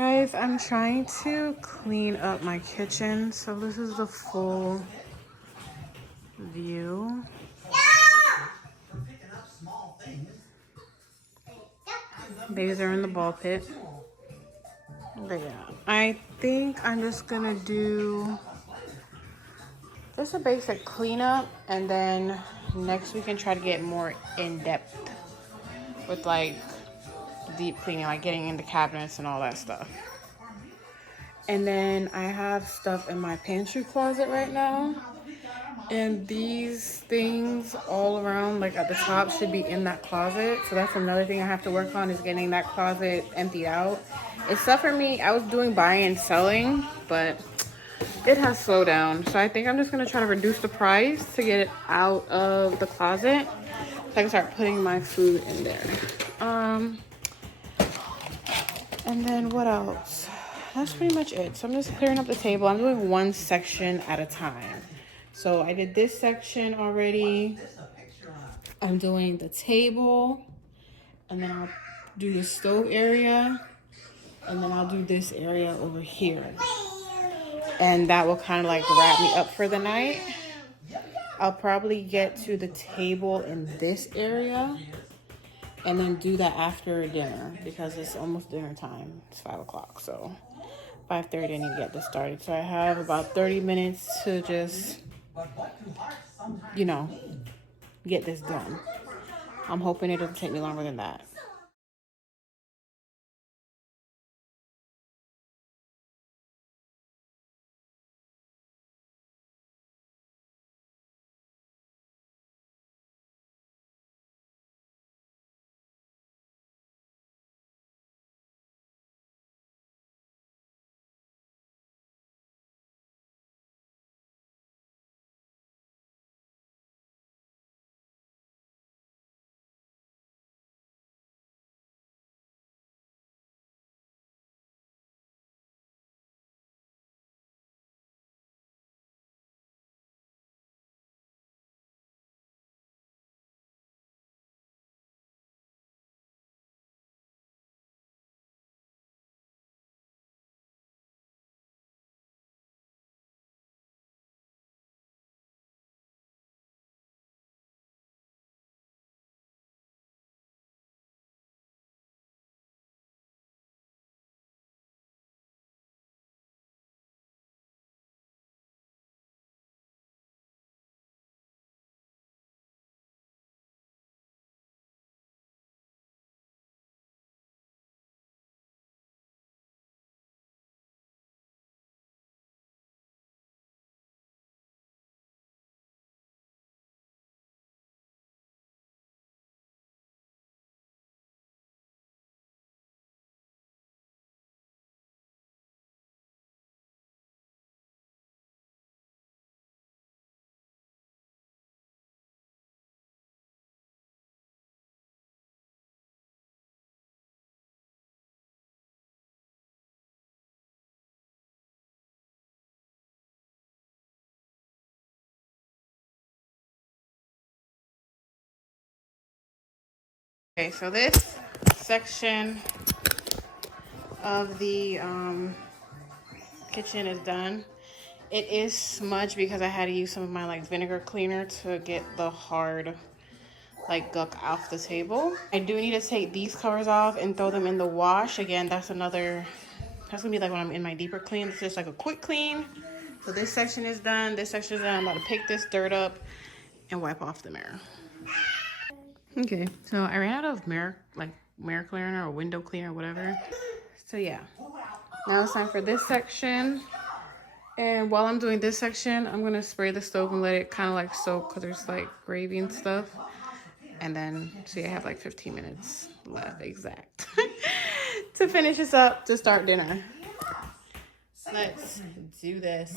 Guys, I'm trying to clean up my kitchen, so this is the full view. Babies are in the ball pit. But yeah, I think I'm just gonna do just a basic cleanup, and then next we can try to get more in depth with like deep cleaning, like getting in the cabinets and all that stuff. And then I have stuff in my pantry closet right now. And these things all around, like at the top, should be in that closet. So that's another thing I have to work on, is getting that closet emptied out. It's tough for me. I was doing buying and selling, but it has slowed down. So I think I'm just going to try to reduce the price to get it out of the closet so I can start putting my food in there. And then what else? That's pretty much it. So I'm just clearing up the table. I'm doing one section at a time. So I did this section already. I'm doing the table, and then I'll do the stove area, and then I'll do this area over here. And that will kind of like wrap me up for the night. I'll probably get to the table in this area and then do that after dinner because it's almost dinner time. It's 5 o'clock, so 5:30 I need to get this started. So I have about 30 minutes to just, get this done. I'm hoping it doesn't take me longer than that. Okay, so this section of the kitchen is done. It is smudged because I had to use some of my like vinegar cleaner to get the hard like guck off the table. I do need to take these covers off and throw them in the wash. Again, that's gonna be like when I'm in my deeper clean. It's just like a quick clean. So this section is done. This section is done. I'm about to pick this dirt up and wipe off the mirror. Okay, so I ran out of mirror cleaner or window cleaner, whatever. So yeah, now it's time for this section. And while I'm doing this section, I'm gonna spray the stove and let it kind of like soak because there's like gravy and stuff. And then, see, I have like 15 minutes left exact to finish this up to start dinner. Let's do this.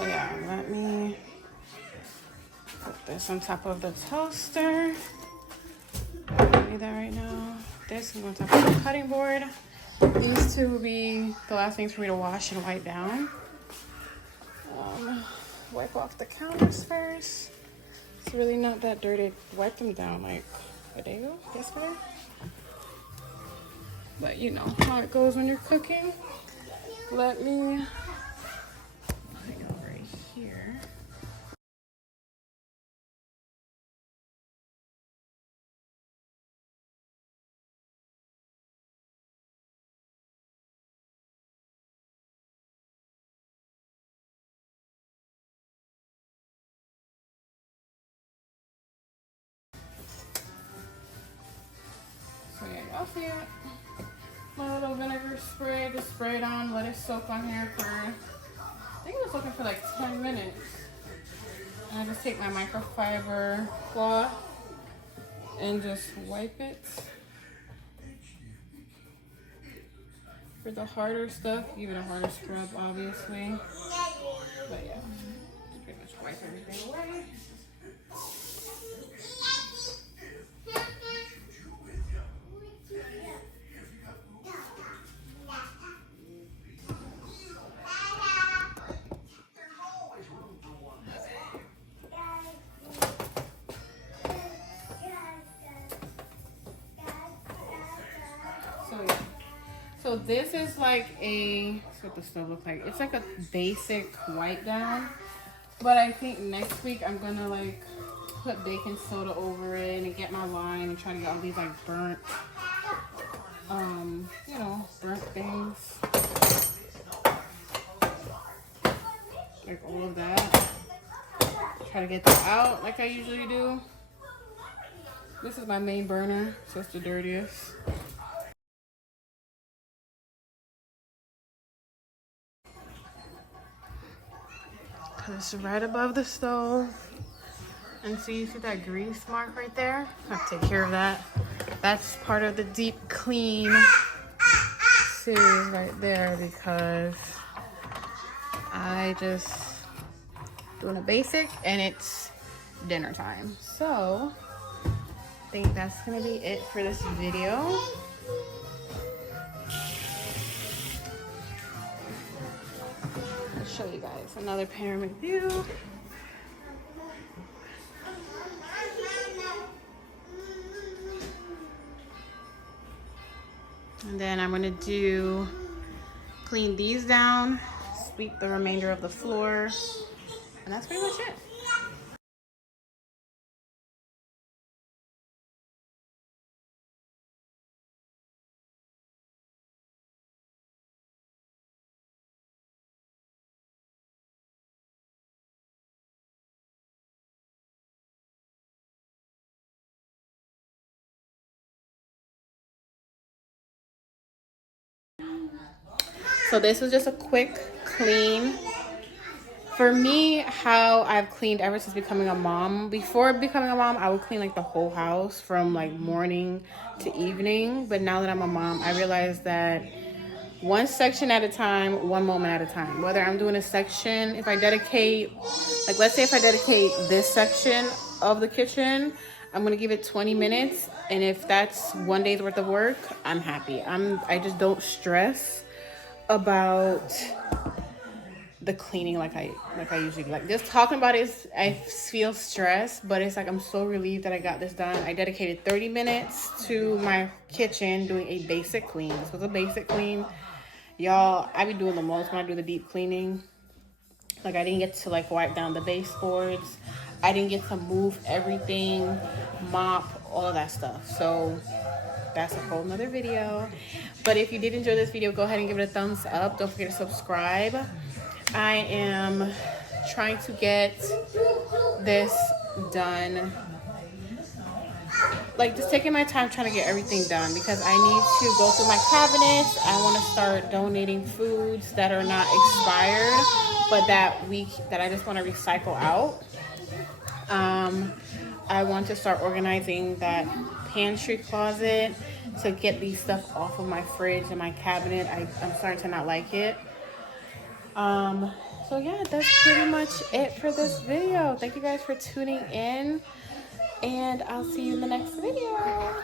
So yeah, let me put this on top of the toaster. Do that right now. This is on top of the cutting board. These two will be the last things for me to wash and wipe down. Wipe off the counters first. It's really not that dirty. Wipe them down like a day ago, yesterday. But you know how it goes when you're cooking. Let me hang it right here. So yeah, y'all see it? My little vinegar spray, just spray it on, let it soak on here for, I think it was soaking for like 10 minutes. And I just take my microfiber cloth and just wipe it. For the harder stuff, give it a harder scrub, obviously. But yeah, just pretty much wipe everything away. So this is like that's what the stove looks like. It's like a basic wipe down, but I think next week I'm gonna like put baking soda over it and get my line and try to get all these like burnt, you know, burnt things, like all of that. Try to get that out like I usually do. This is my main burner, so it's the dirtiest. It's right above the stove. And so you see that grease mark right there? I have to take care of that. That's part of the deep clean series right there because I just doing a basic and it's dinner time. So I think that's gonna be it for this video. I'll show you guys another panoramic view. And then I'm gonna clean these down, sweep the remainder of the floor, and that's pretty much it. So this was just a quick clean. For me, how I've cleaned ever since becoming a mom. Before becoming a mom, I would clean like the whole house from like morning to evening. But now that I'm a mom, I realized that one section at a time, one moment at a time. Whether I'm doing a section, if I dedicate, like let's say if I dedicate this section of the kitchen, I'm gonna give it 20 minutes. And if that's one day's worth of work, I'm happy. I just don't stress about the cleaning like I usually do. Like just talking about it, I feel stressed, but it's like I'm so relieved that I got this done. I dedicated 30 minutes to my kitchen doing a basic clean. This was a basic clean. Y'all, I be doing the most when I do the deep cleaning. Like I didn't get to like wipe down the baseboards. I didn't get to move everything, mop, all of that stuff. So that's a whole nother video. But if you did enjoy this video, go ahead and give it a thumbs up. Don't forget to subscribe. I am trying to get this done. Like just taking my time trying to get everything done because I need to go through my cabinets. I want to start donating foods that are not expired, but that I just want to recycle out. I want to start organizing that pantry closet to get these stuff off of my fridge and my cabinet. I'm starting to not like it. So yeah, that's pretty much it for this video. Thank you guys for tuning in, and I'll see you in the next video.